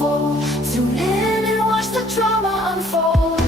full. Tune in and watch the drama unfold.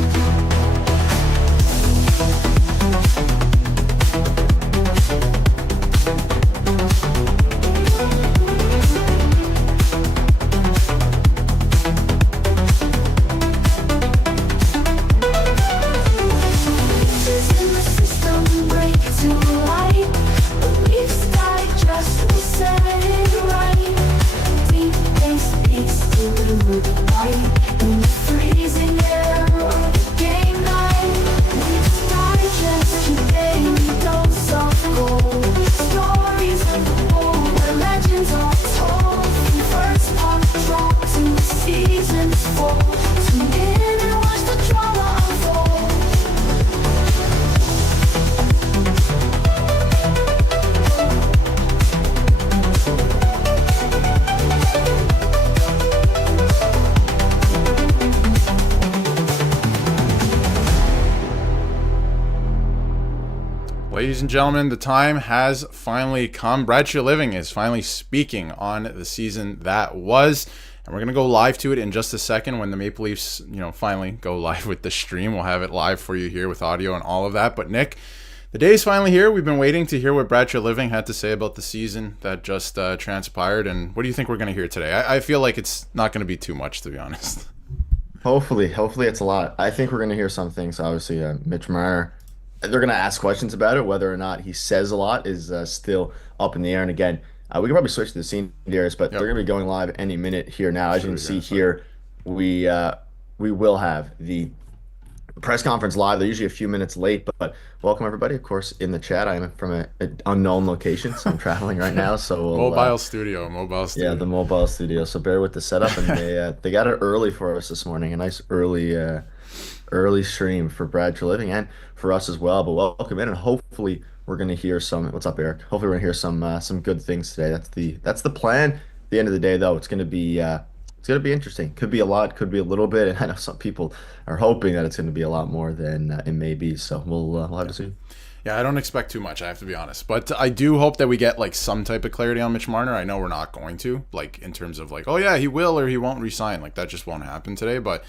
Ladies and gentlemen, the time has finally come. Brad Treliving is finally speaking on the season that was, and we're going to go live to it in just a second when the Maple Leafs, finally go live with the stream. We'll have it live for you here with audio and all of that. But Nick, the day is finally here. We've been waiting to hear what Brad Treliving had to say about the season that just transpired. And what do you think we're going to hear today? I feel like it's not going to be too much, to be honest. Hopefully it's a lot. I think we're going to hear some things. Obviously, Mitch Marner, they're going to ask questions about it. Whether or not he says a lot is still up in the air. And again, we can probably switch to the scene, Darius, but they're going to be going live any minute here now. As you can see here, we will have the press conference live. They're usually a few minutes late, but welcome everybody. Of course, in the chat, I am from an unknown location, so I'm traveling right now. So mobile studio. Yeah, the mobile studio. So bear with the setup, and they got it early for us this morning. A nice early stream for Brad Treliving and for us as well. But welcome in, and hopefully we're going to hear some. What's up, Eric? Hopefully we're going to hear some good things today. That's the plan. At the end of the day, though, it's going to be interesting. Could be a lot, could be a little bit, and I know some people are hoping that it's going to be a lot more than it may be. So we'll have to see. Yeah, I don't expect too much, I have to be honest. But I do hope that we get like some type of clarity on Mitch Marner. I know we're not going to, like in terms of like, oh yeah, he will or he won't resign. Like that just won't happen today. But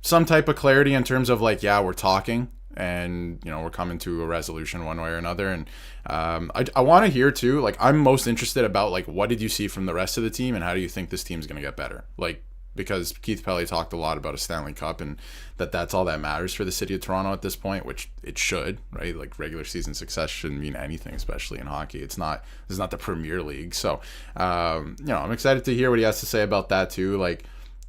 some type of clarity in terms of like, yeah, we're talking and we're coming to a resolution one way or another. And I want to hear too, like I'm most interested about like what did you see from the rest of the team and how do you think this team's going to get better? Like because Keith Pelly talked a lot about a Stanley Cup and that's all that matters for the city of Toronto at this point, which it should, right? Like regular season success shouldn't mean anything, especially in hockey. This is not the Premier League. So, I'm excited to hear what he has to say about that too. Like,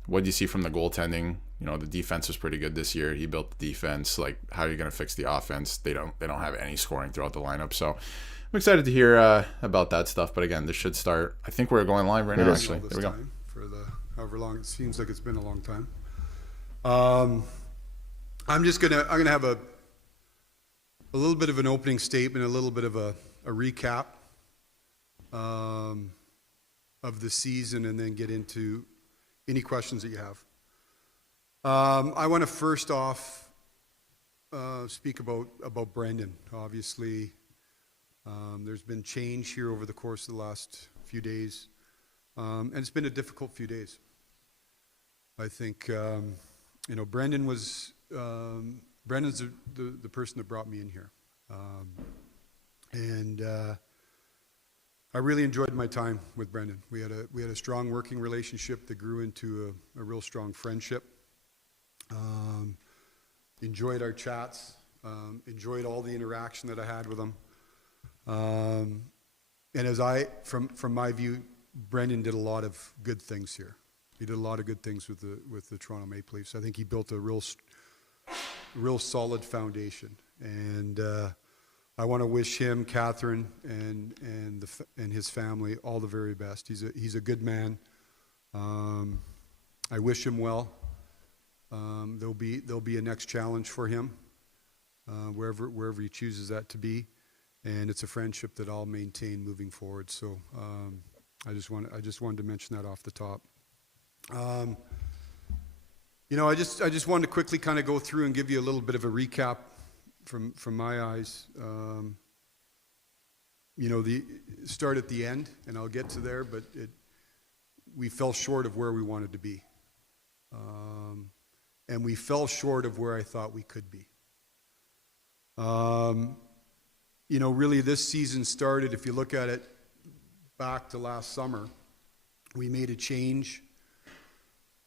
what do you see from the goaltending? The defense was pretty good this year. He built the defense. Like, how are you going to fix the offense? They don't have any scoring throughout the lineup. So I'm excited to hear about that stuff. But again, this should start. I think we're going live right now, actually. There we go. For however long it seems like it's been a long time. I'm gonna have a little bit of an opening statement, a little bit of a recap of the season, and then get into any questions that you have. I want to first off speak about Brendan. Obviously, there's been change here over the course of the last few days, and it's been a difficult few days. I think Brendan's the person that brought me in here, and I really enjoyed my time with Brendan. We had a strong working relationship that grew into a real strong friendship. Enjoyed our chats, enjoyed all the interaction that I had with him. And from my view, Brendan did a lot of good things here. He did a lot of good things with the Toronto Maple Leafs. I think he built a real solid foundation. And I want to wish him, Catherine, and his family all the very best. He's a good man. I wish him well. There'll be a next challenge for him, wherever he chooses that to be, and it's a friendship that I'll maintain moving forward. So I just wanted to mention that off the top. I just wanted to quickly kind of go through and give you a little bit of a recap from my eyes. The start at the end, and I'll get to there, but we fell short of where we wanted to be. And we fell short of where I thought we could be. Really this season started, if you look at it back to last summer, we made a change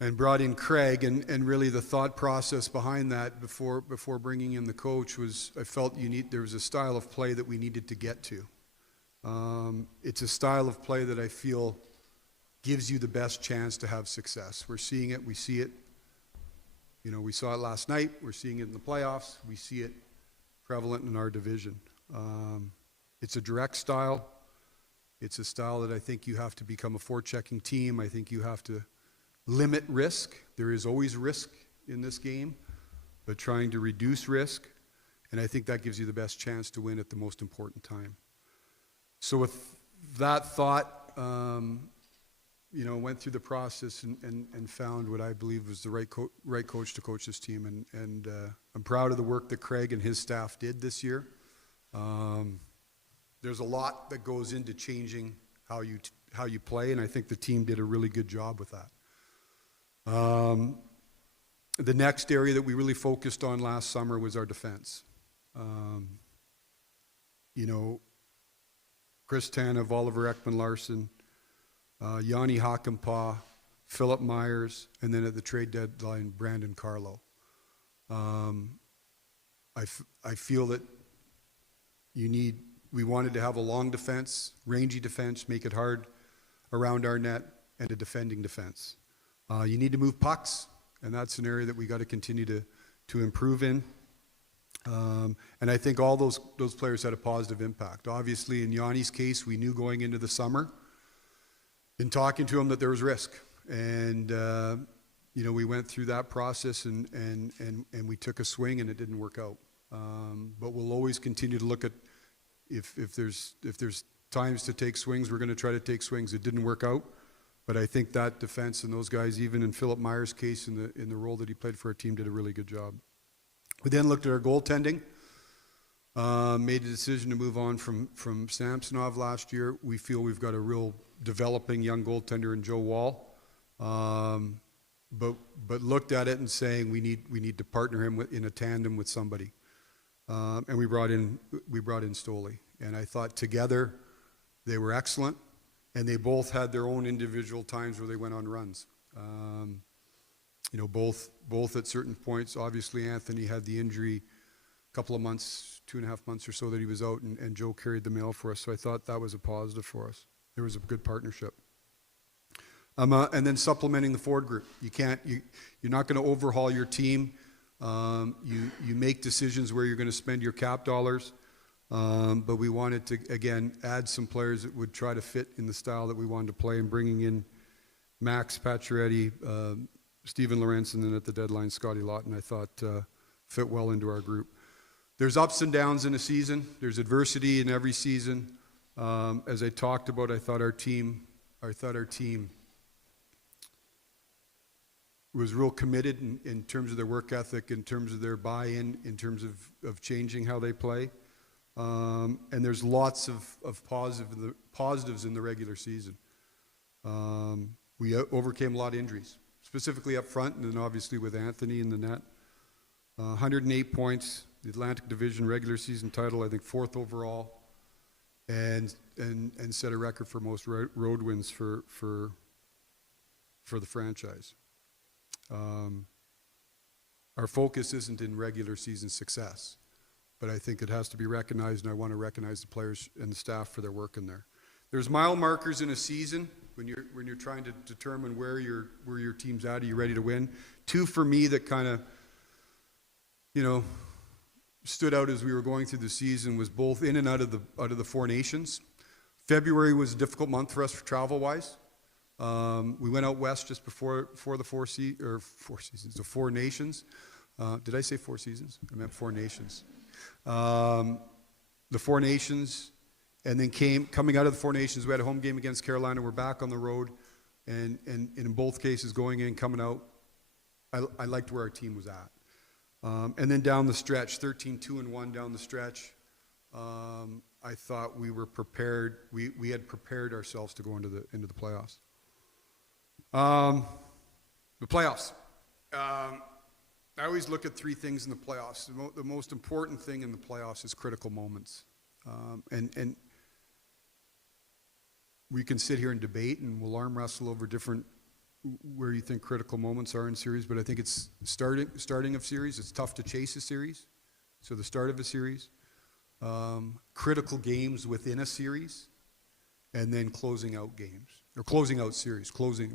and brought in Craig, and really the thought process behind that before bringing in the coach was I felt there was a style of play that we needed to get to. It's a style of play that I feel gives you the best chance to have success. We're seeing it, we see it. We saw it last night, we're seeing it in the playoffs, we see it prevalent in our division. It's a direct style. It's a style that I think you have to become a forechecking team. I think you have to limit risk. There is always risk in this game, but trying to reduce risk, and I think that gives you the best chance to win at the most important time. So with that thought, went through the process and found what I believe was the right coach to coach this team, and I'm proud of the work that Craig and his staff did this year. There's a lot that goes into changing how you play, and I think the team did a really good job with that. The next area that we really focused on last summer was our defense. Chris Tanev, Oliver Ekman-Larsson, Yanni Hakanpää, Philip Myers, and then at the trade deadline, Brandon Carlo. I feel that we wanted to have a long defense, rangy defense, make it hard around our net, and a defending defense. You need to move pucks, and that's an area that we got to continue to improve in. And I think all those players had a positive impact. Obviously, in Yanni's case, we knew going into the summer, in talking to him, that there was risk. And, we went through that process and we took a swing and it didn't work out. But we'll always continue to look at if there's times to take swings, we're going to try to take swings. It didn't work out. But I think that defense and those guys, even in Philip Myers' case, in the role that he played for our team, did a really good job. We then looked at our goaltending, made a decision to move on from Samsonov last year. We feel we've got a real developing young goaltender in Joe Wall, but looked at it and saying we need to partner him in a tandem with somebody, and we brought in Stoli, and I thought together they were excellent. And they both had their own individual times where they went on runs. Both at certain points. Obviously, Anthony had the injury a couple of months, 2.5 months or so that he was out, and Joe carried the mail for us. So I thought that was a positive for us. There was a good partnership. And then supplementing the forward group. You're not going to overhaul your team. You make decisions where you're going to spend your cap dollars. But we wanted to, again, add some players that would try to fit in the style that we wanted to play, and bringing in Max Pacioretty, Steven Lorentz, and then at the deadline, Scotty Lawton, I thought fit well into our group. There's ups and downs in a season. There's adversity in every season. As I talked about, I thought our team was real committed in terms of their work ethic, in terms of their buy-in, in terms of changing how they play. And there's lots of positives in the regular season. We overcame a lot of injuries, specifically up front, and then obviously with Anthony in the net. 108 points, the Atlantic Division regular season title, I think 4th overall, and set a record for most road wins for the franchise. Our focus isn't in regular season success, but I think it has to be recognized, and I want to recognize the players and the staff for their work in there. There's mile markers in a season when you're trying to determine where your team's at. Are you ready to win? 2 for me that kind of, stood out as we were going through the season was both in and out of the Four Nations. February was a difficult month for us travel-wise. We went out west just before the the Four Nations. Did I say Four Seasons? I meant Four Nations. The Four Nations, and then coming out of the Four Nations, we had a home game against Carolina. We're back on the road, and in both cases, going in, coming out, I liked where our team was at. And then down the stretch, 13-2-1 down the stretch, I thought we were prepared. We had prepared ourselves to go into the playoffs. The playoffs. I always look at three things in the playoffs. The most important thing in the playoffs is critical moments. And we can sit here and debate and we'll arm wrestle over different where you think critical moments are in series, but I think it's starting of series. It's tough to chase a series. So the start of a series, critical games within a series, and then closing out games or closing out series, finishing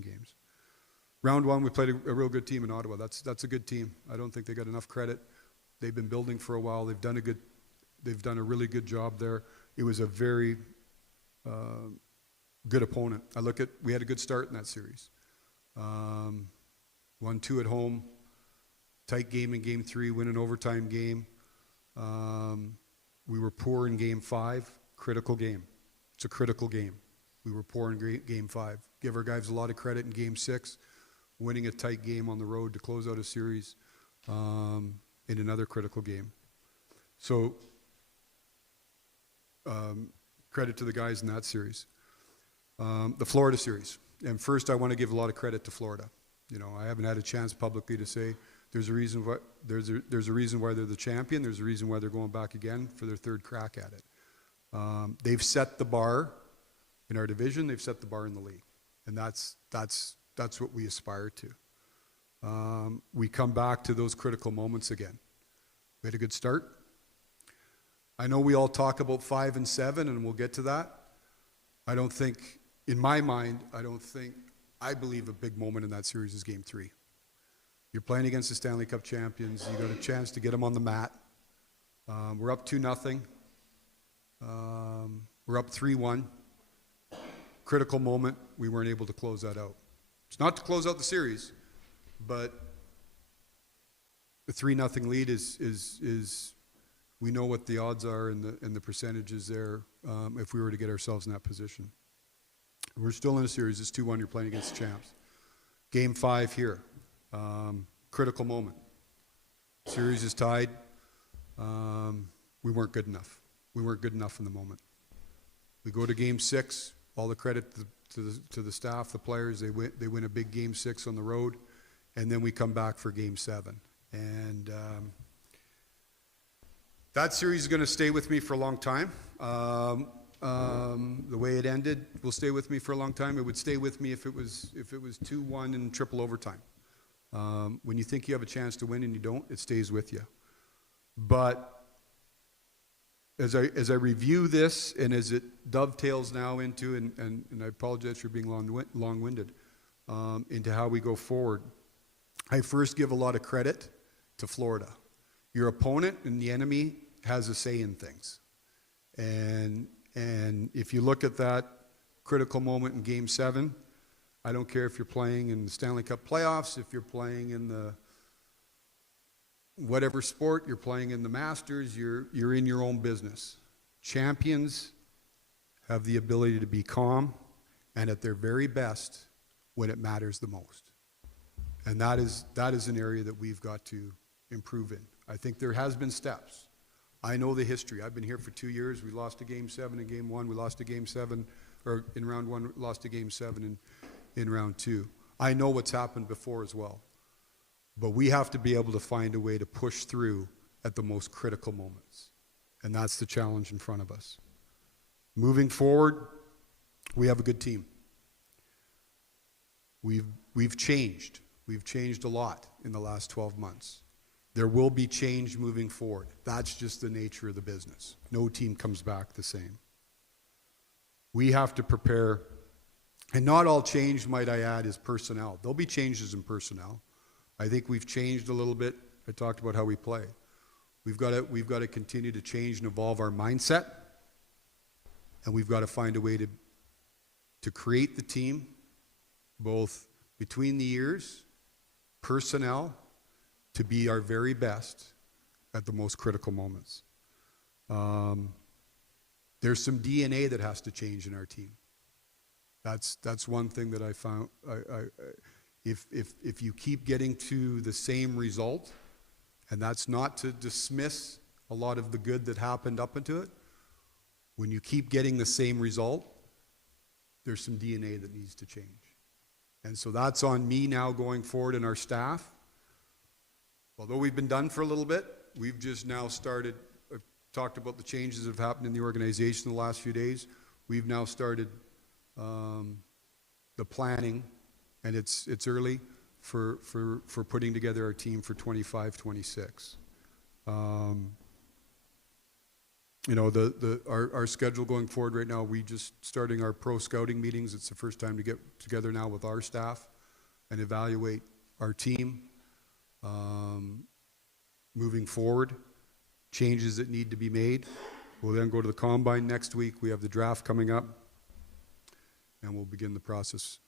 games. Round one, we played a real good team in Ottawa. That's a good team. I don't think they got enough credit. They've been building for a while. They've done a really good job there. It was a very good opponent. We had a good start in that series. 1-2 at home, tight game in game 3, win an overtime game. We were poor in game 5, critical game. It's a critical game. We were poor in game 5. Give our guys a lot of credit in game 6, winning a tight game on the road to close out a series in another critical game. So credit to the guys in that series. The Florida series. And first I want to give a lot of credit to Florida. I haven't had a chance publicly to say there's a reason why there's a reason why they're the champion. There's a reason why they're going back again for their third crack at it. They've set the bar in our division. They've set the bar in the league, and that's what we aspire to. We come back to those critical moments again. We had a good start. I know we all talk about 5 and 7, and we'll get to that. I don't think, in my mind, I believe a big moment in that series is game 3. You're playing against the Stanley Cup champions. You got a chance to get them on the mat. We're up 2-0. We're up 3-1. Critical moment. We weren't able to close that out. It's not to close out the series, but the 3-0 lead is we know what the odds are and the percentages there if we were to get ourselves in that position. We're still in a series. It's 2-1. You're playing against the champs. Game 5 here. Critical moment. Series is tied. We weren't good enough. We weren't good enough in the moment. We go to game 6. All the credit to the staff, the players. They win a big game 6 on the road, and then we come back for game 7. And that series is going to stay with me for a long time. The way it ended will stay with me for a long time. It would stay with me if it was 2-1 in triple overtime. When you think you have a chance to win and you don't, it stays with you. But as I review this and as it dovetails now into, and I apologize for being long-winded, into how we go forward, I first give a lot of credit to Florida. Your opponent and the enemy has a say in things. And if you look at that critical moment in Game 7, I don't care if you're playing in the Stanley Cup playoffs, if you're playing in the whatever sport, you're playing in the Masters, you're in your own business. Champions have the ability to be calm and at their very best when it matters the most. And that is an area that we've got to improve in. I think there has been steps. I know the history. I've been here for 2 years. We lost a Game 7 in Game 1. We lost a Game 7, or in Round 1, lost a Game 7 in Round 2. I know what's happened before as well. But we have to be able to find a way to push through at the most critical moments. And that's the challenge in front of us. Moving forward, we have a good team. We've changed. We've changed a lot in the last 12 months. There will be change moving forward. That's just the nature of the business. No team comes back the same. We have to prepare, and not all change, might I add, is personnel. There'll be changes in personnel. I think we've changed a little bit. I talked about how we play. We've got to continue to change and evolve our mindset, and we've got to find a way to create the team, both between the years, personnel, to be our very best at the most critical moments. There's some DNA that has to change in our team. That's one thing that I found. If you keep getting to the same result, and that's not to dismiss a lot of the good that happened up into it, when you keep getting the same result, there's some DNA that needs to change. And so that's on me now going forward and our staff. Although we've been done for a little bit, we've just now started, I've talked about the changes that have happened in the organization the last few days. We've now started the planning, and it's early for putting together our team for 25-26. You know, our schedule going forward right now, we just starting our pro scouting meetings. It's the first time to get together now with our staff and evaluate our team. Moving forward, changes that need to be made. We'll then go to the combine next week. We have the draft coming up, and we'll begin the process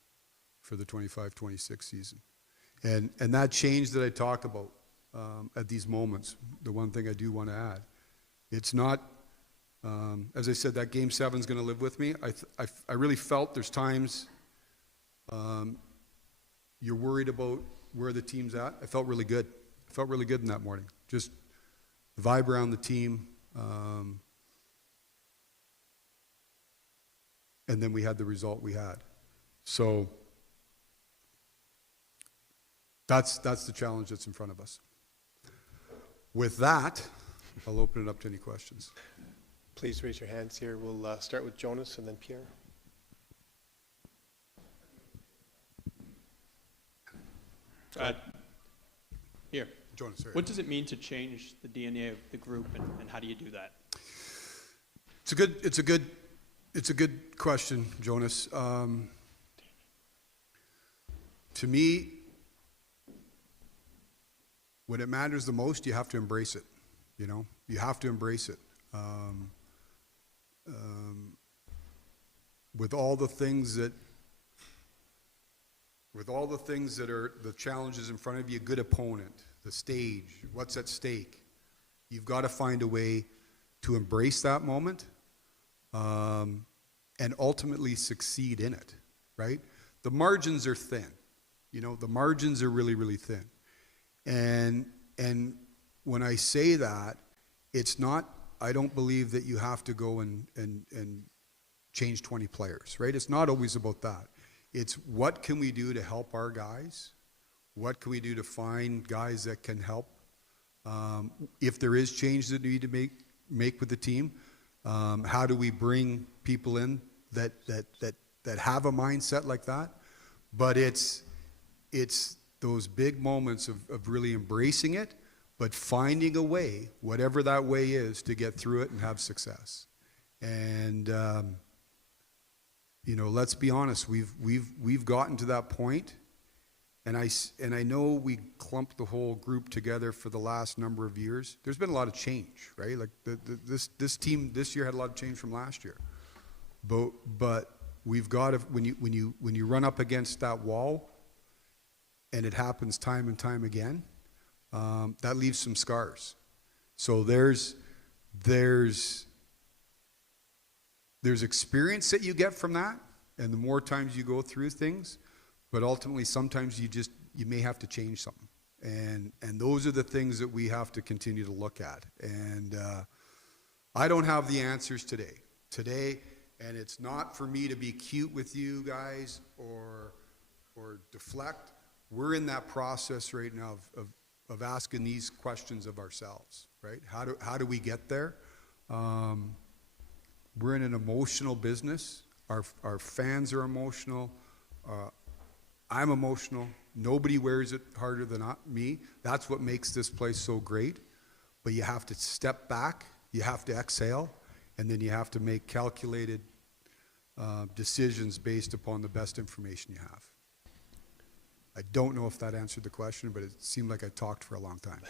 for the 25-26 season. And that change that I talked about at these moments, the one thing I do want to add, it's not, as I said, that Game 7 is going to live with me. I really felt there's times you're worried about where the team's at. I felt really good. I felt really good in that morning. Just the vibe around the team. And then we had the result we had. So that's the challenge that's in front of us. With that, I'll open it up to any questions. Please raise your hands here. We'll start with Jonas and then Pierre. Here. Jonas, sorry. What does it mean to change the DNA of the group, and how do you do that? It's a good question, Jonas. To me, when it matters the most, you have to embrace it. You know, you have to embrace it. With all the things that are the challenges in front of you, a good opponent, the stage, what's at stake, you've got to find a way to embrace that moment and ultimately succeed in it, right? The margins are thin. You know, the margins are really, really thin. And when I say that, it's not, I don't believe that you have to go and change 20 players, right? It's not always about that. It's what can we do to help our guys? What can we do to find guys that can help? If there is change that we need to make with the team, how do we bring people in that have a mindset like that? But it's those big moments of really embracing it, but finding a way, whatever that way is, to get through it and have success. And you know, let's be honest, we've gotten to that point, and I know we clumped the whole group together for the last number of years. There's been a lot of change, right? Like this team this year had a lot of change from last year, but we've got to, when you run up against that wall, and it happens time and time again, that leaves some scars. So there's experience that you get from that, and the more times you go through things, but ultimately sometimes you may have to change something. And those are the things that we have to continue to look at. And I don't have the answers today, and it's not for me to be cute with you guys or deflect. We're in that process right now of asking these questions of ourselves, right? How do we get there? We're in an emotional business. Our fans are emotional. I'm emotional. Nobody wears it harder than me. That's what makes this place so great. But you have to step back. You have to exhale. And then you have to make calculated decisions based upon the best information you have. I don't know if that answered the question, but it seemed like I talked for a long time.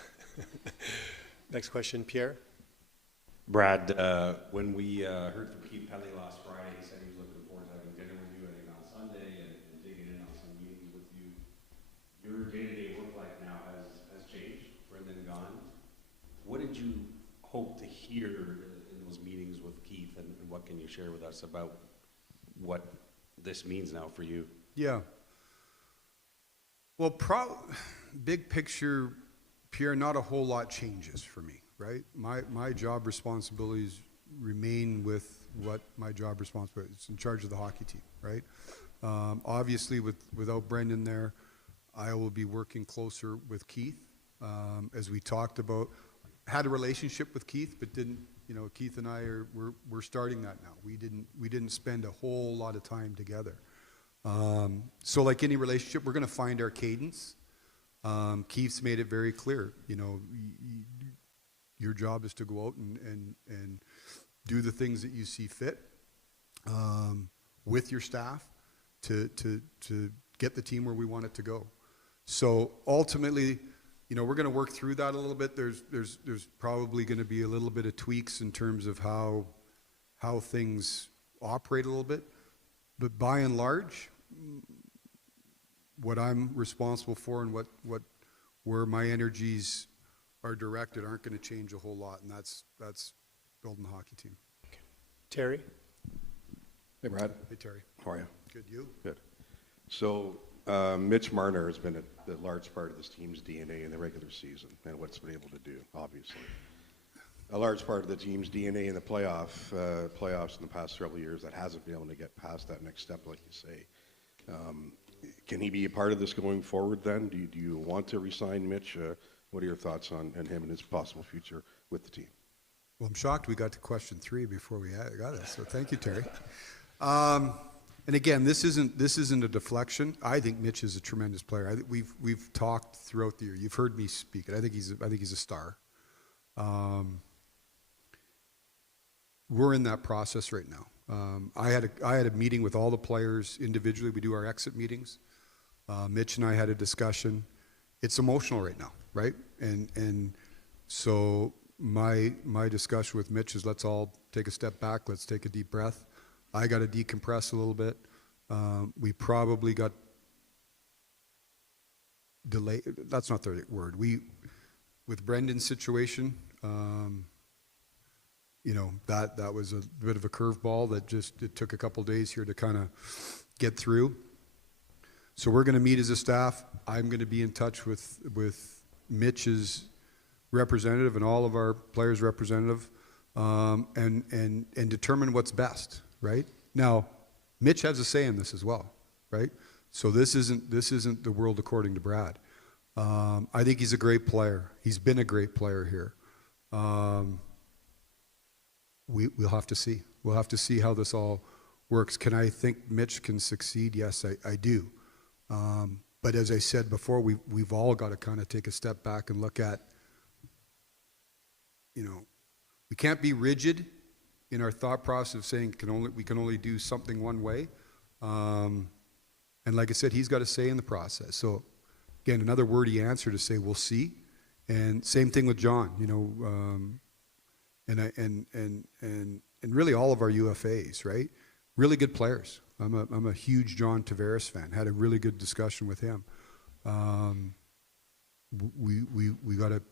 Next question, Pierre. Brad, when we heard from Keith Pelly last Friday, he said he was looking forward to having dinner with you, I think, on Sunday and digging in on some meetings with you. Your day-to-day work life now has changed. Brendan gone. What did you hope to hear in those meetings with Keith, and what can you share with us about what this means now for you? Yeah. Well, big picture, Pierre, not a whole lot changes for me, right? My job responsibilities remain with what my job responsibility is, in charge of the hockey team, right? Obviously, without Brendan there, I will be working closer with Keith, as we talked about. Had a relationship with Keith, but didn't, Keith and I we're starting that now. We didn't spend a whole lot of time together. So like any relationship, we're going to find our cadence. Keith's made it very clear, your job is to go out and do the things that you see fit with your staff to get the team where we want it to go. So ultimately, we're going to work through that a little bit. There's probably going to be a little bit of tweaks in terms of how things operate a little bit. But by and large, what I'm responsible for and where my energies are directed aren't going to change a whole lot, and that's building the hockey team. Terry? Hey, Brad. Hey, Terry. How are you? Good. You? Good. So, Mitch Marner has been a large part of this team's DNA in the regular season and what it's been able to do, obviously. A large part of the team's DNA in the playoffs in the past several years that hasn't been able to get past that next step, like you say. Can he be a part of this going forward then? Do you want to re-sign Mitch? What are your thoughts on him and his possible future with the team? Well, I'm shocked we got to question 3 before we got it, so thank you, Terry. And again, this isn't a deflection. I think Mitch is a tremendous player. I think we've talked throughout the year. You've heard me speak it. I think he's a star. We're in that process right now. I had a meeting with all the players individually. We do our exit meetings. Mitch and I had a discussion. It's emotional right now, right? And so my discussion with Mitch is, let's all take a step back. Let's take a deep breath. I got to decompress a little bit. We probably got delayed. That's not the word. With Brendan's situation, that was a bit of a curveball that it took a couple days here to kind of get through. So we're going to meet as a staff. I'm going to be in touch with Mitch's representative and all of our players' representative, and determine what's best. Right now, Mitch has a say in this as well. Right. So this isn't the world according to Brad. I think he's a great player. He's been a great player here. We'll have to see. We'll have to see how this all works. Can I think Mitch can succeed? Yes, I do. But as I said before, we've all got to kind of take a step back and look at, we can't be rigid in our thought process of saying we can only do something one way. And like I said, he's got a say in the process. So again, another wordy answer to say we'll see. And same thing with John, and really all of our UFAs, right? Really good players. I'm a huge John Tavares fan. Had a really good discussion with him. We gotta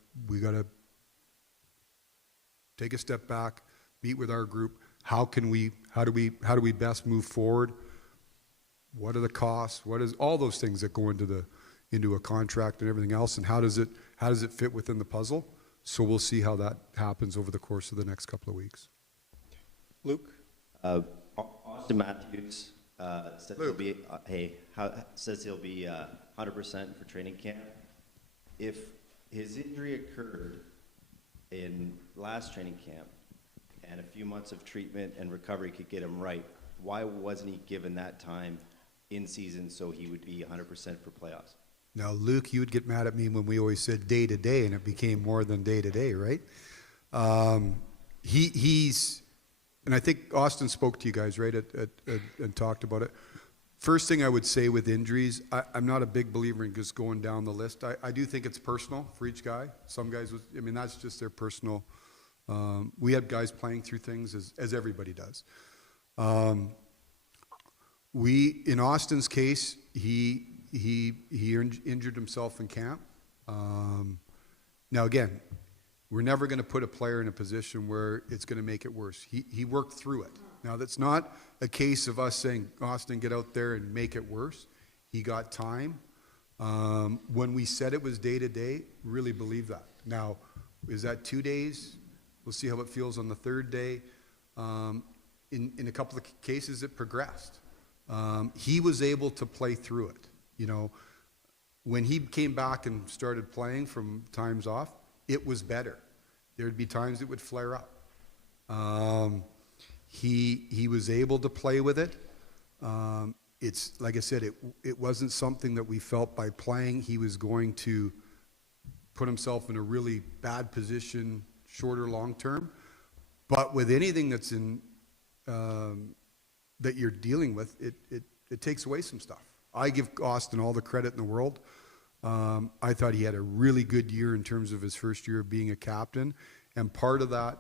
take a step back, meet with our group. How do we best move forward? What are the costs? What is all those things that go into a contract and everything else, and how does it fit within the puzzle? So we'll see how that happens over the course of the next couple of weeks. Luke? Austin Matthews says he'll be 100% for training camp. If his injury occurred in last training camp and a few months of treatment and recovery could get him right, why wasn't he given that time in season so he would be 100% for playoffs? Now, Luke, you would get mad at me when we always said day to day, and it became more than day to day, right? He's, and I think Austin spoke to you guys, right, and talked about it. First thing I would say with injuries, I'm not a big believer in just going down the list. I do think it's personal for each guy. Some guys, that's just their personal. We have guys playing through things as everybody does. In Austin's case, he injured himself in camp. Now again, we're never going to put a player in a position where it's going to make it worse. He worked through it. Now that's not a case of us saying, Austin, get out there and make it worse. He got time. When we said it was day to day, really believe that. Now, is that 2 days? We'll see how it feels on the third day. in a couple of cases, it progressed. He was able to play through it. You know, when he came back and started playing from times off, it was better. There'd be times it would flare up. He was able to play with it. It's like I said, it wasn't something that we felt by playing he was going to put himself in a really bad position, short or long term. But with anything that's in that you're dealing with, it takes away some stuff. I give Austin all the credit in the world. I thought he had a really good year in terms of his first year of being a captain, and part of that,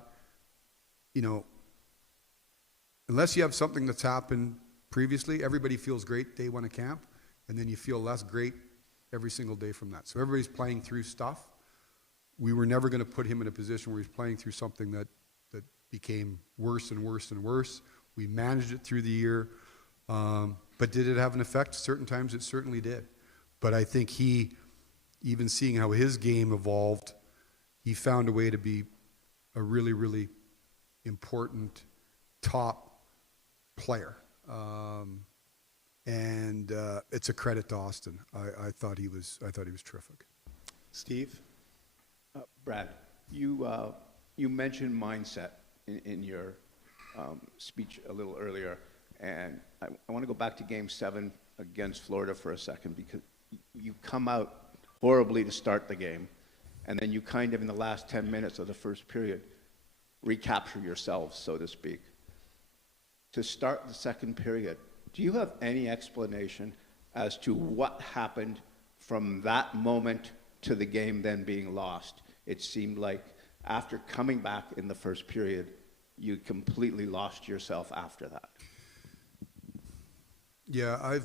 you know, unless you have something that's happened previously, everybody feels great day one of camp, and then you feel less great every single day from that. So everybody's playing through stuff. We were never going to put him in a position where he's playing through something that became worse and worse and worse. We managed it through the year. But did it have an effect? Certain times it certainly did. But I think he, even seeing how his game evolved, he found a way to be a really, really important top player. And it's a credit to Austin. I thought he was terrific. Steve? Brad, you mentioned mindset in your speech a little earlier, and I want to go back to Game 7 against Florida for a second, because you come out horribly to start the game, and then you kind of, in the last 10 minutes of the first period, recapture yourselves, so to speak. To start the second period, do you have any explanation as to what happened from that moment to the game then being lost? It seemed like after coming back in the first period, you completely lost yourself after that. Yeah, I've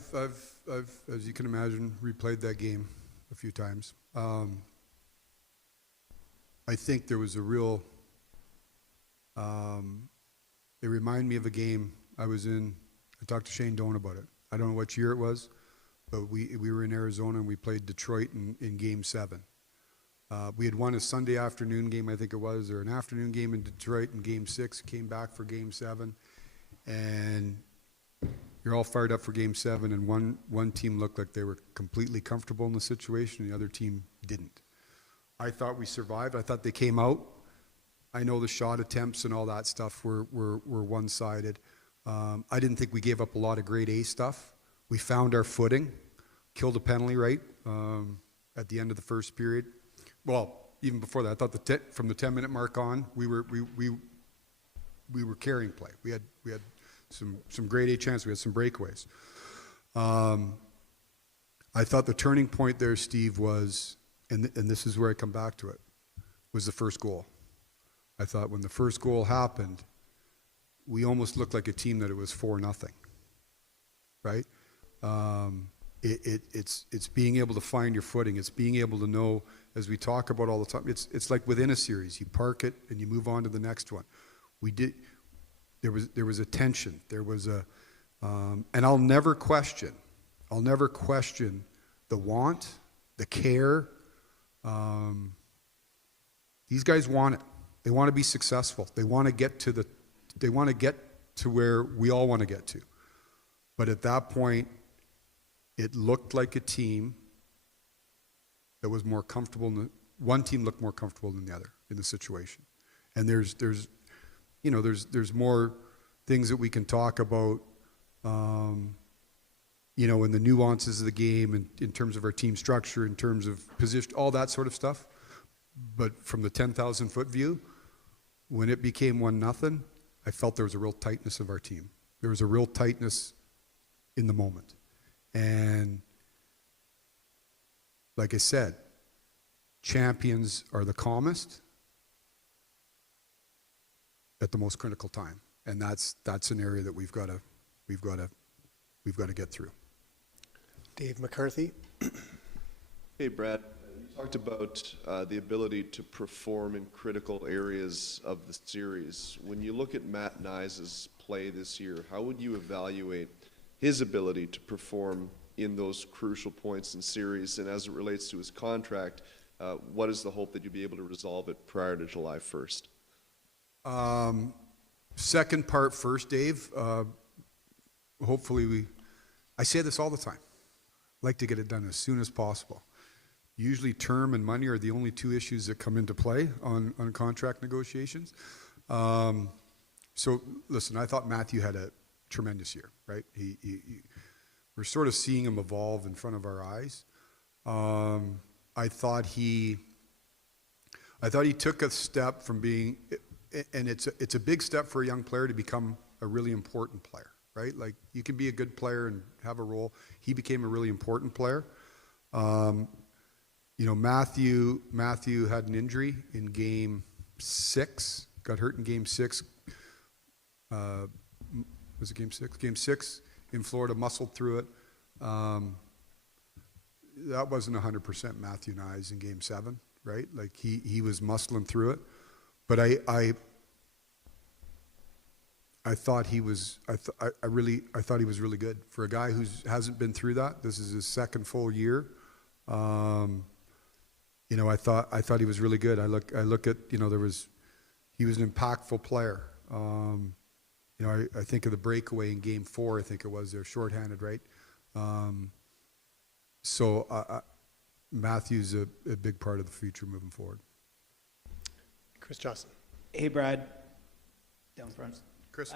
as you can imagine, replayed that game a few times. I think there was a real. It reminded me of a game I was in. I talked to Shane Doan about it. I don't know what year it was, but we were in Arizona and we played Detroit in Game 7. We had won a Sunday afternoon game, I think it was, or an afternoon game in Detroit in Game 6, came back for Game 7, and you're all fired up for Game 7, and one team looked like they were completely comfortable in the situation, and the other team didn't. I thought we survived. I thought they came out. I know the shot attempts and all that stuff were one-sided. I didn't think we gave up a lot of grade A stuff. We found our footing, killed a penalty right at the end of the first period. Well, even before that, I thought from the 10-minute mark on, we were carrying play. We had some grade A chances. We had some breakaways. I thought the turning point there, Steve, was, and this is where I come back to it, was the first goal. I thought when the first goal happened, we almost looked like a team that it was 4-0, right? It's being able to find your footing. It's being able to know, as we talk about all the time, it's like within a series, you park it and you move on to the next one. There was a tension. There was a, and I'll never question the want, the care. These guys want it. They want to be successful. They want to get to where we all want to get to. But at that point, it looked like a team that was more comfortable. One team looked more comfortable than the other in the situation. And there's more things that we can talk about, in the nuances of the game, and in terms of our team structure, in terms of position, all that sort of stuff. But from the 10,000-foot view, when it became 1-0, I felt there was a real tightness of our team. There was a real tightness in the moment. And like I said, champions are the calmest at the most critical time. And that's an area that we've got to get through. Dave McCarthy? Hey, Brad. You talked about the ability to perform in critical areas of the series. When you look at Matt Nyes' play this year, how would you evaluate his ability to perform in those crucial points in series? And as it relates to his contract, what is the hope that you'll be able to resolve it prior to July 1st? second part first, Dave. Hopefully I say this all the time. I'd like to get it done as soon as possible. Usually term and money are the only two issues that come into play on contract negotiations. So listen, I thought Matthew had a tremendous year, right? We're sort of seeing him evolve in front of our eyes. I thought he took a step from being, and it's a big step for a young player to become a really important player, right? Like you can be a good player and have a role. He became a really important player. You know, Matthew had an injury in game 6, got hurt in game 6. Was it game 6? Game 6 in Florida, muscled through it. That wasn't 100% Matthew Nyes in game 7, right? Like he was muscling through it. But I thought he was I thought he was really good for a guy who hasn't been through that. This is his second full year. You know, I thought he was really good. I look at, you know, he was an impactful player. You know, I think of the breakaway in game 4, I think it was, they're shorthanded, right? So Matthew's a big part of the future moving forward. Chris Johnson. Hey, Brad. Down front. Chris.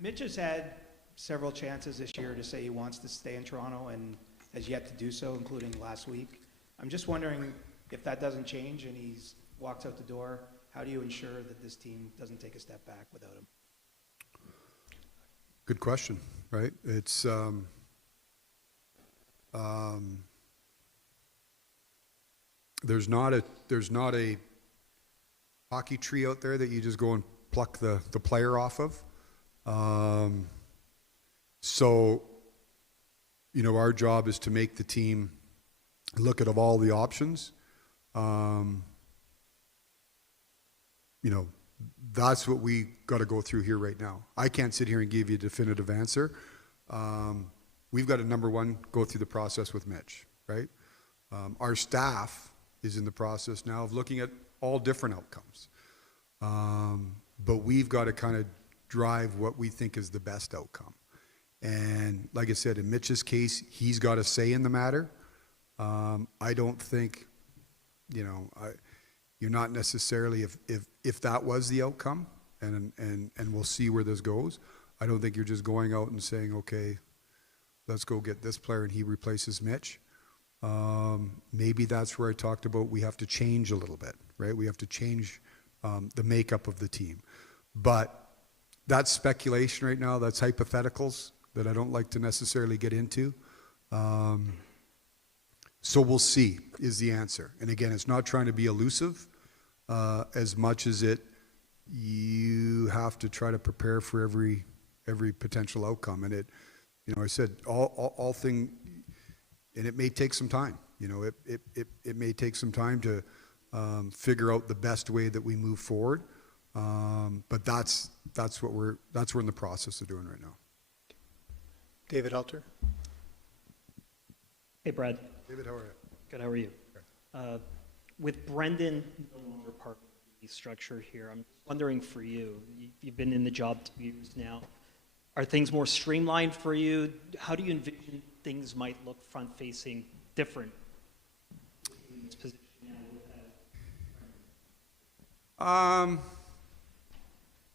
Mitch has had several chances this year to say he wants to stay in Toronto and has yet to do so, including last week. I'm just wondering if that doesn't change and he walks out the door, how do you ensure that this team doesn't take a step back without him? Good question, right? It's there's not a hockey tree out there that you just go and pluck the player off of. So, you know, our job is to make the team look at all the options. You know, that's what we got to go through here right now. I can't sit here and give you a definitive answer. We've got to, number one, go through the process with Mitch, right? Our staff is in the process now of looking at all different outcomes. But we've got to kind of drive what we think is the best outcome. And like I said, in Mitch's case, he's got a say in the matter. I don't think, you know, you're not necessarily, if that was the outcome, and we'll see where this goes, I don't think you're just going out and saying, okay, let's go get this player and he replaces Mitch. Maybe that's where I talked about we have to change a little bit, right? We have to change the makeup of the team. But that's speculation right now. That's hypotheticals that I don't like to necessarily get into. So we'll see is the answer. And again, it's not trying to be elusive as much as you have to try to prepare for every potential outcome. And it, you know, I said all thing, and it may take some time. You know, it may take some time to figure out the best way that we move forward. But that's what we're in the process of doing right now. David Halter. Hey, Brad. David, how are you? Good, how are you? With Brendan no longer part of the structure here, I'm wondering for you, you've been in the job 2 years now. Are things more streamlined for you? How do you envision things might look front-facing different in this position now?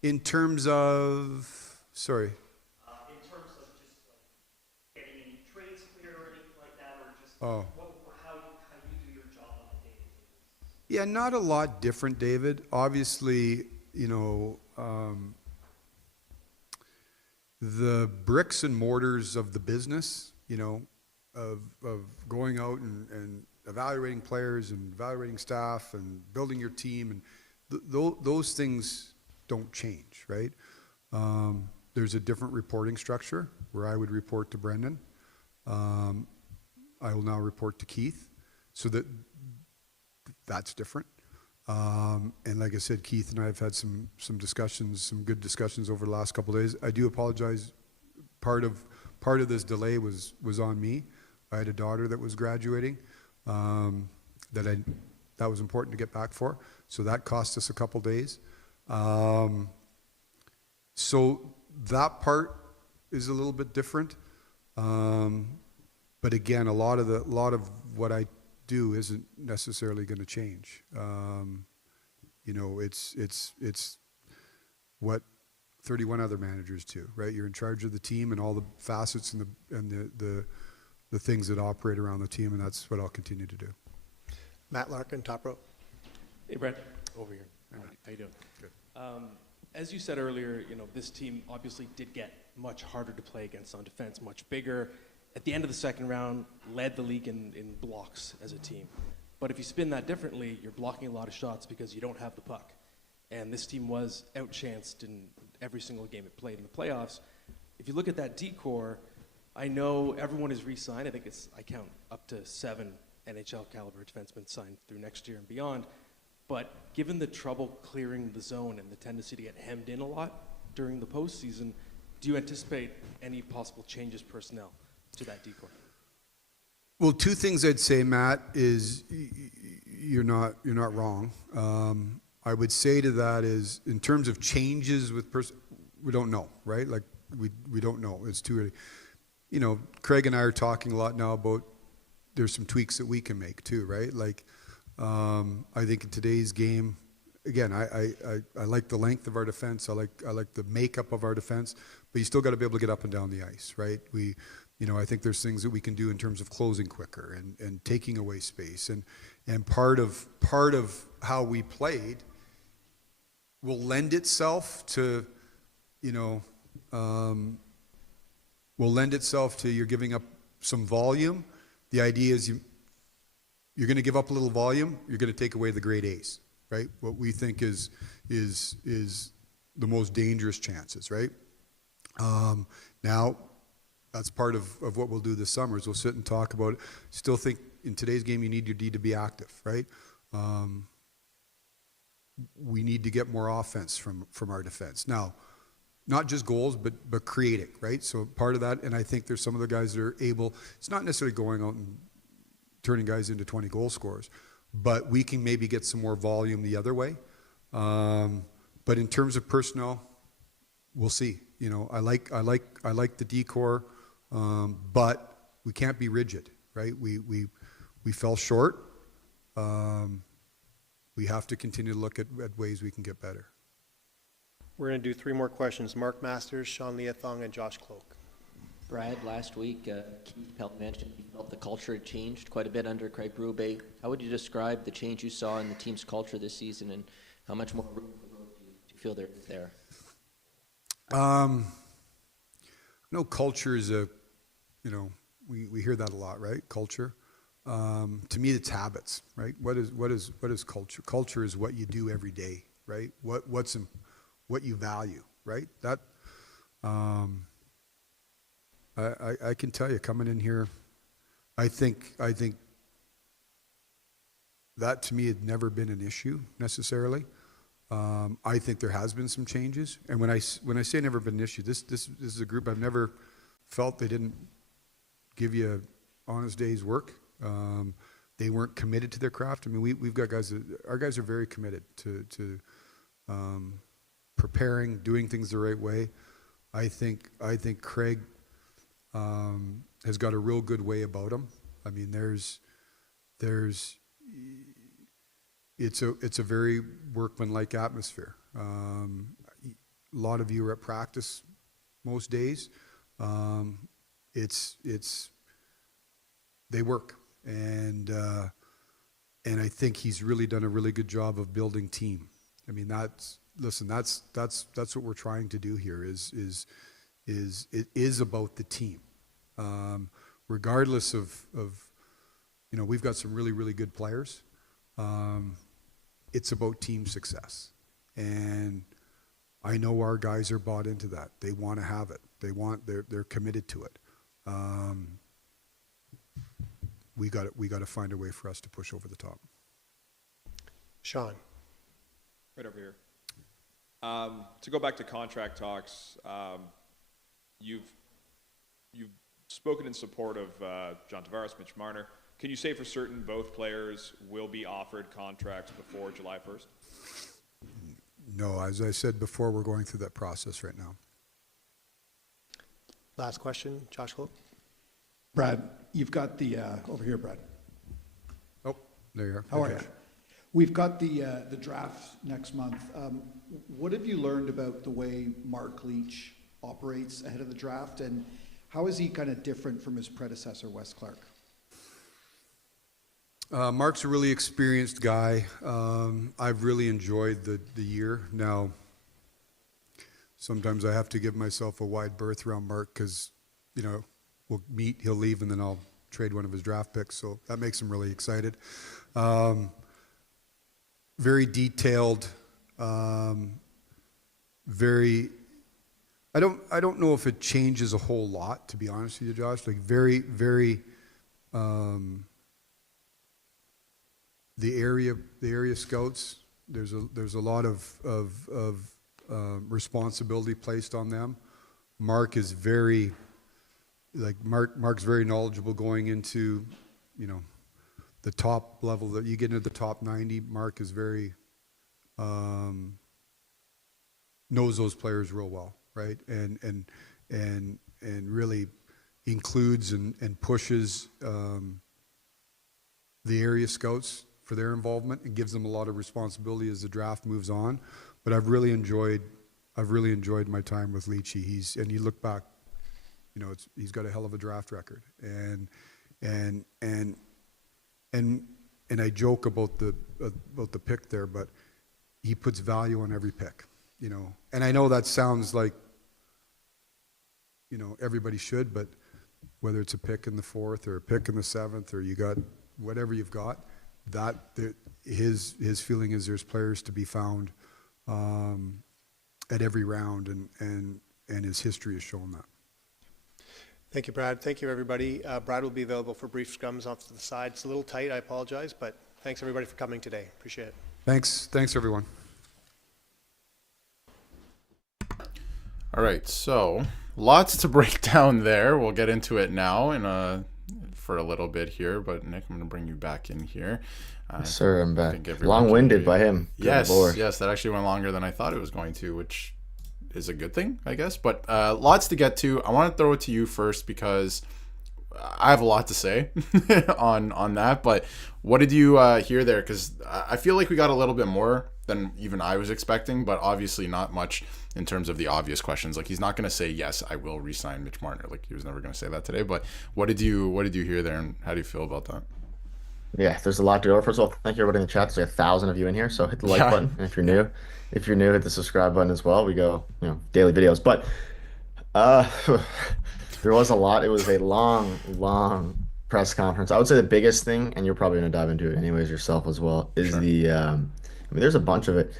In terms of, sorry. In terms of just like getting any trades clear or anything like that, or just Oh. how you do your job on a daily basis? Yeah, not a lot different, David. Obviously, you know, the bricks and mortars of the business, you know, of going out and evaluating players and evaluating staff and building your team, and those things don't change, right? There's a different reporting structure where I would report to Brendan. I will now report to Keith, so that's different. And like I said, Keith and I have had some discussions, some good discussions over the last couple of days. I do apologize. Part of this delay was on me. I had a daughter that was graduating that was important to get back for. So that cost us a couple days. So that part is a little bit different. But again, a lot of what I do isn't necessarily going to change. You know, it's what 31 other managers do, right? You're in charge of the team and all the facets and the things that operate around the team, and that's what I'll continue to do. Matt Larkin, top row. Hey, Brad. Over here. How you doing? Good. As you said earlier, you know, this team obviously did get much harder to play against on defense, much bigger. At the end of the second round, led the league in blocks as a team. But if you spin that differently, you're blocking a lot of shots because you don't have the puck. And this team was outchanced in every single game it played in the playoffs. If you look at that D-core, I know everyone is re-signed. I think I count up to 7 NHL caliber defensemen signed through next year and beyond. But given the trouble clearing the zone and the tendency to get hemmed in a lot during the postseason, do you anticipate any possible changes personnel to that D-core? Well, two things I'd say, Matt, is you're not wrong. I would say to that is, in terms of changes with we don't know, right? Like we don't know. It's too early. You know, Craig and I are talking a lot now about there's some tweaks that we can make too, right? Like I think in today's game, again, I like the length of our defense. I like the makeup of our defense, but you still got to be able to get up and down the ice, right? You know, I think there's things that we can do in terms of closing quicker and taking away space, and part of how we played will lend itself to, you know, will lend itself to you're giving up some volume. The idea is you're going to give up a little volume, you're going to take away the grade A's, right? What we think is the most dangerous chances, right? Now, that's part of what we'll do this summer is we'll sit and talk about it. Still think in today's game you need your D to be active, right? We need to get more offense from our defense. Now, not just goals, but creating, right? So part of that, and I think there's some of the guys that are able, it's not necessarily going out and turning guys into 20 goal scorers, but we can maybe get some more volume the other way. But in terms of personnel, we'll see. You know, I like the D-core, but we can't be rigid, right? We fell short. We have to continue to look at ways we can get better. We're going to do 3 more questions. Mark Masters, Sean Leathong, and Josh Cloak. Brad, last week, Keith Pell mentioned he felt the culture had changed quite a bit under Craig Berube. How would you describe the change you saw in the team's culture this season, and how much more room for growth do you feel there is there? No, culture is you know, we hear that a lot, right? Culture. To me, it's habits, right? What is culture? Culture is what you do every day, right? What you value, right? That I can tell you, coming in here, I think that to me had never been an issue necessarily. I think there has been some changes, and when I say never been an issue, this is a group I've never felt they didn't give you an honest day's work. They weren't committed to their craft. I mean, we've got guys our guys are very committed to preparing, doing things the right way. I think Craig has got a real good way about him. I mean, it's a very workmanlike atmosphere. A lot of you are at practice most days. They work, and I think he's really done a really good job of building team. I mean, that's what we're trying to do here. It is about the team, regardless of you know, we've got some really good players. It's about team success, and I know our guys are bought into that. They want to have it. They're committed to it. We got to find a way for us to push over the top. Sean. Right over here. To go back to contract talks, you've spoken in support of John Tavares, Mitch Marner. Can you say for certain both players will be offered contracts before July 1st? No, as I said before, we're going through that process right now. Last question, Josh Cole. Brad, you've got the, over here, Brad. Oh, there you are. How are you? We've got the draft next month. What have you learned about the way Mark Leach operates ahead of the draft, and how is he kind of different from his predecessor, Wes Clark? Mark's a really experienced guy. I've really enjoyed the year. Now, sometimes I have to give myself a wide berth around Mark because, you know, we'll meet, he'll leave, and then I'll trade one of his draft picks. So that makes him really excited. Very detailed. Very. I don't know if it changes a whole lot, to be honest with you, Josh. Like very. The area scouts. There's a lot of responsibility placed on them. Mark is very, Mark's very knowledgeable going into, you know, the top level that you get into the top 90. Mark is very knows those players real well, right? And really includes and pushes the area scouts for their involvement and gives them a lot of responsibility as the draft moves on. But I've really enjoyed my time with Leachy. And you look back, you know, he's got a hell of a draft record. And I joke about the pick there, but he puts value on every pick, you know. And I know that sounds like, you know, everybody should, but whether it's a pick in the 4th or a pick in the 7th, or you got whatever you've got, his feeling is there's players to be found at every round, and his history has shown that. Thank you, Brad. Thank you, everybody. Brad will be available for brief scrums off to the side. It's a little tight, I apologize, but thanks, everybody, for coming today. Appreciate it. Thanks, everyone. All right, so lots to break down there. We'll get into it now for a little bit here, but Nick, I'm going to bring you back in here. Yes, sir, I'm back. Long-winded by him. Yes, that actually went longer than I thought it was going to, which is a good thing, I guess. But lots to get to. I want to throw it to you first because I have a lot to say on that. But what did you hear there? Because I feel like we got a little bit more than even I was expecting, but obviously not much in terms of the obvious questions. Like, he's not going to say, yes, I will re-sign Mitch Marner. Like, he was never going to say that today. But what did you hear there, and how do you feel about that? Yeah, there's a lot to go. First of all, thank you everybody in the chat. There's like 1,000 of you in here, so hit the like button. And if you're new, hit the subscribe button as well. We go, you know, daily videos. But there was a lot. It was a long press conference. I would say the biggest thing, and you're probably going to dive into it anyways yourself as well, is I mean, there's a bunch of it.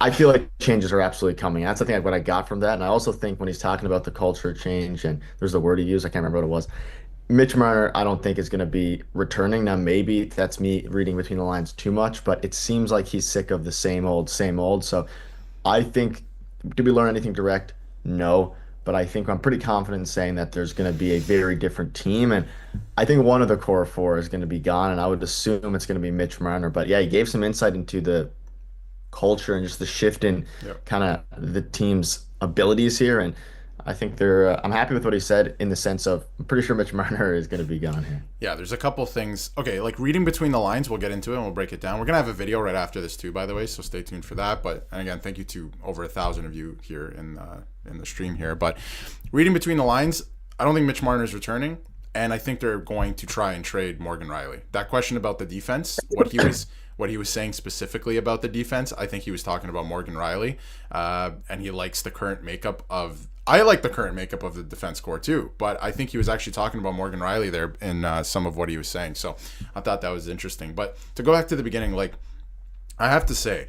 I feel like changes are absolutely coming. That's the thing, what I got from that. And I also think when he's talking about the culture change, and there's a word he used, I can't remember what it was. Mitch Marner, I don't think is going to be returning. Now, maybe that's me reading between the lines too much, but it seems like he's sick of the same old. So I think, did we learn anything direct? No. But I think I'm pretty confident in saying that there's going to be a very different team. And I think one of the core 4 is going to be gone, and I would assume it's going to be Mitch Marner. But yeah, he gave some insight into the culture and just the shift in kind of the team's abilities here. And I think I'm happy with what he said in the sense of, I'm pretty sure Mitch Marner is going to be gone here. Yeah, there's a couple things. Okay, like reading between the lines, we'll get into it and we'll break it down. We're going to have a video right after this too, by the way, so stay tuned for that. But, and again, thank you to over 1,000 of you here in the stream here. But reading between the lines, I don't think Mitch Marner is returning, and I think they're going to try and trade Morgan Riley. That question about the defense, what he was saying specifically about the defense, I think he was talking about Morgan Riley, and he likes the current makeup of. I like the current makeup of the defense core too, but I think he was actually talking about Morgan Riley there in some of what he was saying. So I thought that was interesting. But to go back to the beginning, like, I have to say,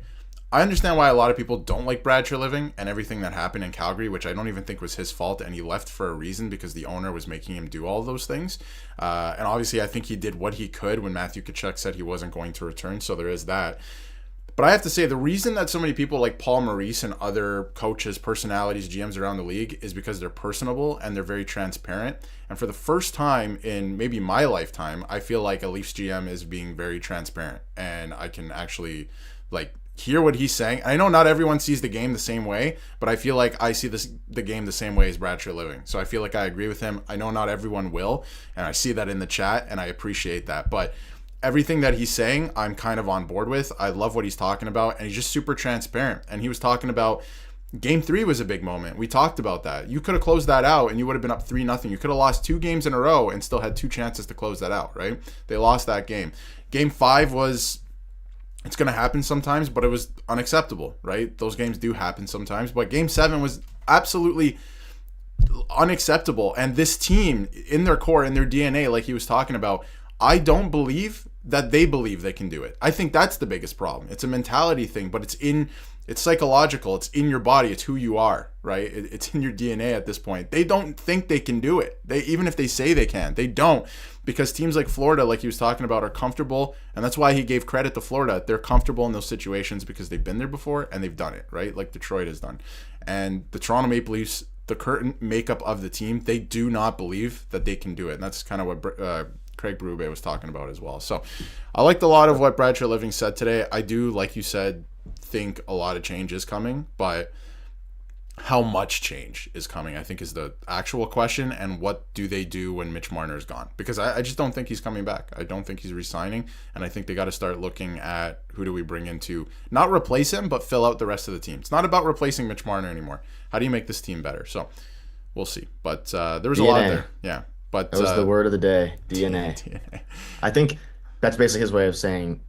I understand why a lot of people don't like Brad Treliving and everything that happened in Calgary, which I don't even think was his fault, and he left for a reason because the owner was making him do all those things. And obviously, I think he did what he could when Matthew Tkachuk said he wasn't going to return, so there is that. But I have to say, the reason that so many people like Paul Maurice and other coaches, personalities, GMs around the league is because they're personable and they're very transparent. And for the first time in maybe my lifetime, I feel like a Leafs GM is being very transparent. And I can actually, like, hear what he's saying. I know not everyone sees the game the same way, but I feel like I see the game the same way as Brad Treliving. So I feel like I agree with him. I know not everyone will, and I see that in the chat, and I appreciate that. But everything that he's saying, I'm kind of on board with. I love what he's talking about, and he's just super transparent. And he was talking about Game 3 was a big moment. We talked about that. You could have closed that out, and you would have been up 3-0. You could have lost 2 games in a row and still had 2 chances to close that out, right? They lost that game. Game 5 was... It's going to happen sometimes, but it was unacceptable, right? Those games do happen sometimes. But Game 7 was absolutely unacceptable. And this team, in their core, in their DNA, like he was talking about, I don't believe that they believe they can do it. I think that's the biggest problem. It's a mentality thing, but it's psychological. It's in your body. It's who you are, right? It's in your DNA at this point. They don't think they can do it. Even if they say they can, they don't, because teams like Florida, like he was talking about, are comfortable, and that's why he gave credit to Florida. They're comfortable in those situations because they've been there before and they've done it, right? Like Detroit has done. And the Toronto Maple Leafs, the current makeup of the team, they do not believe that they can do it. And that's kind of what Craig Berube was talking about as well. So I liked a lot of what Brad Treliving said today. I do, like you said, think a lot of change is coming, but how much change is coming, I think, is the actual question. And what do they do when Mitch Marner is gone? Because I just don't think he's coming back. I don't think he's re-signing, and I think they got to start looking at who do we bring in to not replace him, but fill out the rest of the team. It's not about replacing Mitch Marner anymore. How do you make this team better? So we'll see. But there was a lot there. Yeah. But that was the word of the day, DNA. DNA. I think that's basically his way of saying,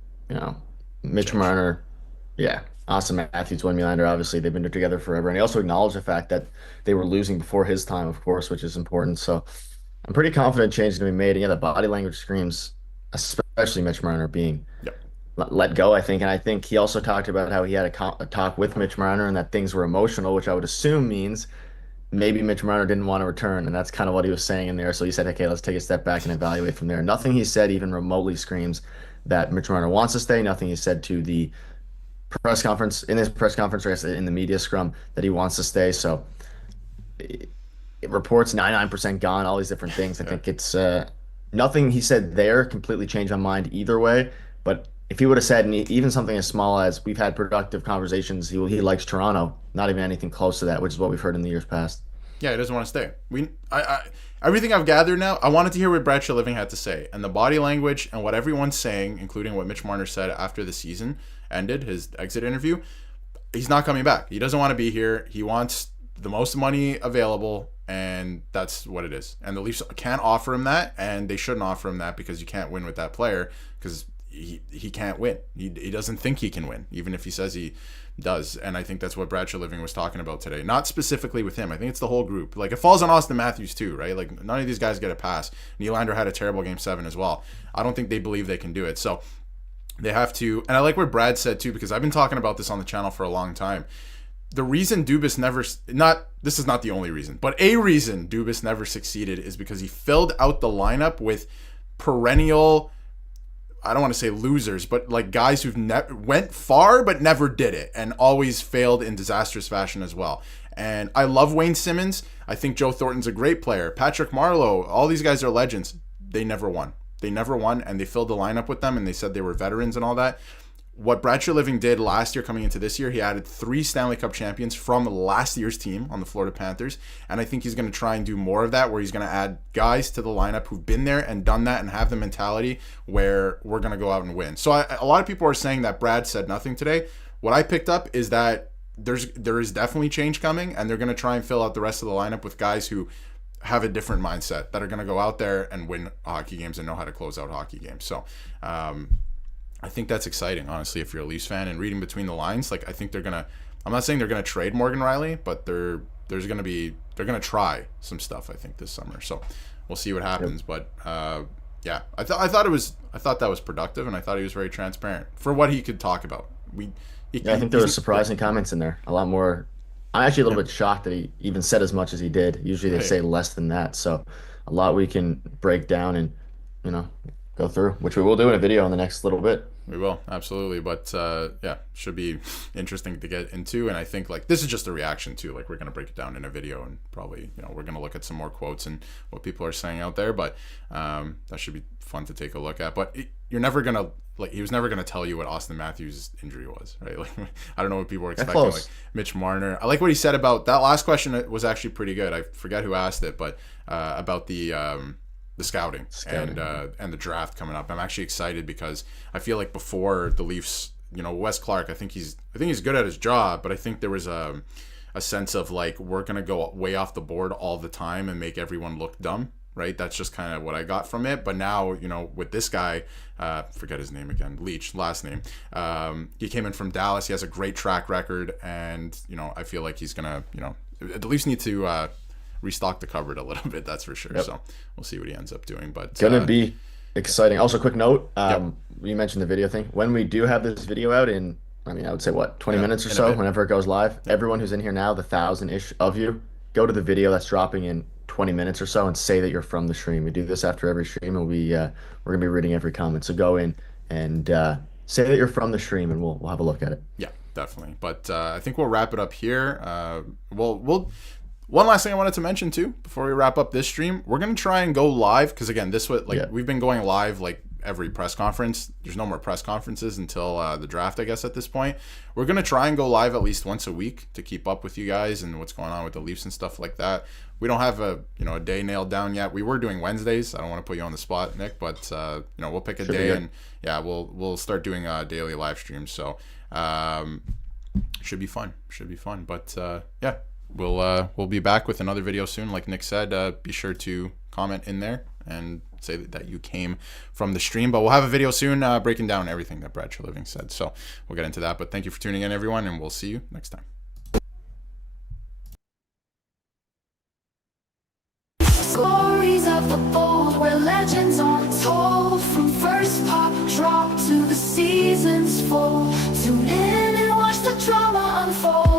Mitch Marner, yeah, Austin Matthews, Wayne Nylander, obviously they've been together forever. And he also acknowledged the fact that they were losing before his time, of course, which is important. So I'm pretty confident change is going to be made. And yeah, the body language screams, especially Mitch Marner being let go, I think. And I think he also talked about how he had a talk with Mitch Marner and that things were emotional, which I would assume means maybe Mitch Marner didn't want to return. And that's kind of what he was saying in there. So he said, okay, let's take a step back and evaluate from there. Nothing he said even remotely screams that Mitch Marner wants to stay. Nothing he said to the press conference, in his press conference, or I guess in the media scrum, that he wants to stay. So it reports 99% gone, all these different things. I think it's nothing he said there completely changed my mind either way. But if he would have said even something as small as we've had productive conversations, he likes Toronto, not even anything close to that, which is what we've heard in the years past. Yeah, he doesn't want to stay. Everything I've gathered now, I wanted to hear what Brad Treliving had to say, and the body language and what everyone's saying, including what Mitch Marner said after the season ended, his exit interview. He's not coming back. He doesn't want to be here. He wants the most money available, and that's what it is. And the Leafs can't offer him that, and they shouldn't offer him that, because you can't win with that player, because he can't win. He doesn't think he can win, even if he says he does. And I think that's what Brad Treliving was talking about today. Not specifically with him. I think it's the whole group. Like, it falls on Austin Matthews too, right? Like, none of these guys get a pass. Nylander had a terrible Game 7 as well. I don't think they believe they can do it. So they have to, and I like what Brad said too, because I've been talking about this on the channel for a long time. The reason Dubas this is not the only reason, but a reason Dubas never succeeded is because he filled out the lineup with perennial, I don't want to say losers, but like guys who've went far but never did it, and always failed in disastrous fashion as well. And I love Wayne Simmons. I think Joe Thornton's a great player. Patrick Marleau, all these guys are legends. They never won. They never won, and they filled the lineup with them, and they said they were veterans and all that. What Brad Treliving did last year coming into this year, he added 3 Stanley Cup champions from last year's team on the Florida Panthers, and I think he's going to try and do more of that, where he's going to add guys to the lineup who've been there and done that and have the mentality where we're going to go out and win. So a lot of people are saying that Brad said nothing today. What I picked up is that there is definitely change coming, and they're going to try and fill out the rest of the lineup with guys who have a different mindset, that are going to go out there and win hockey games and know how to close out hockey games. So I think that's exciting, honestly, if you're a Leafs fan. And reading between the lines, like, I think they're going to, I'm not saying they're going to trade Morgan Riley, but they're going to try some stuff, I think, this summer. So we'll see what happens. Yep. But yeah, I thought that was productive, and I thought he was very transparent for what he could talk about. I think there were surprising comments in there, a lot more. I'm actually a little bit shocked that he even said as much as he did. Usually they say less than that. So a lot we can break down and, go through, which we will do in a video in the next little bit. We will, absolutely. But yeah, should be interesting to get into. And I think like this is just a reaction too. Like we're gonna break it down in a video, and probably we're gonna look at some more quotes and what people are saying out there. But that should be fun to take a look at. But you're never gonna he was never gonna tell you what Austin Matthews' injury was, right? Like I don't know what people were expecting. Like Mitch Marner, I like what he said about that last question. It was actually pretty good. I forget who asked it, but about the scouting. And the draft coming up. I'm actually excited because I feel like before the Leafs, Wes Clark, I think he's good at his job, but I think there was a sense of like we're gonna go way off the board all the time and make everyone look dumb, right? That's just kind of what I got from it. But now, with this guy, forget his name again, Leach, last name. He came in from Dallas. He has a great track record, and I feel like he's gonna, the Leafs need to restock the cupboard a little bit, that's for sure. Yep. So we'll see what he ends up doing. But gonna be exciting. Also, quick note, you mentioned the video thing. When we do have this video out in, I would say 20 minutes or so, whenever it goes live, everyone who's in here now, the 1,000-ish of you, go to the video that's dropping in 20 minutes or so and say that you're from the stream. We do this after every stream, and we're gonna be reading every comment. So go in and say that you're from the stream, and we'll have a look at it. Yeah, definitely. But I think we'll wrap it up here. We'll one last thing I wanted to mention too before we wrap up this stream, we're gonna try and go live because again, we've been going live like every press conference. There's no more press conferences until the draft, I guess, at this point. We're gonna try and go live at least once a week to keep up with you guys and what's going on with the Leafs and stuff like that. We don't have a day nailed down yet. We were doing Wednesdays. I don't want to put you on the spot, Nick, but we'll pick a day and we'll start doing daily live streams. So should be fun. But yeah. We'll be back with another video soon. Like Nick said, be sure to comment in there and say that you came from the stream. But we'll have a video soon breaking down everything that Brad Treliving said. So we'll get into that. But thank you for tuning in, everyone, and we'll see you next time. Stories of the bold where legends are told, from first pop drop to the season's full. Tune in and watch the drama unfold.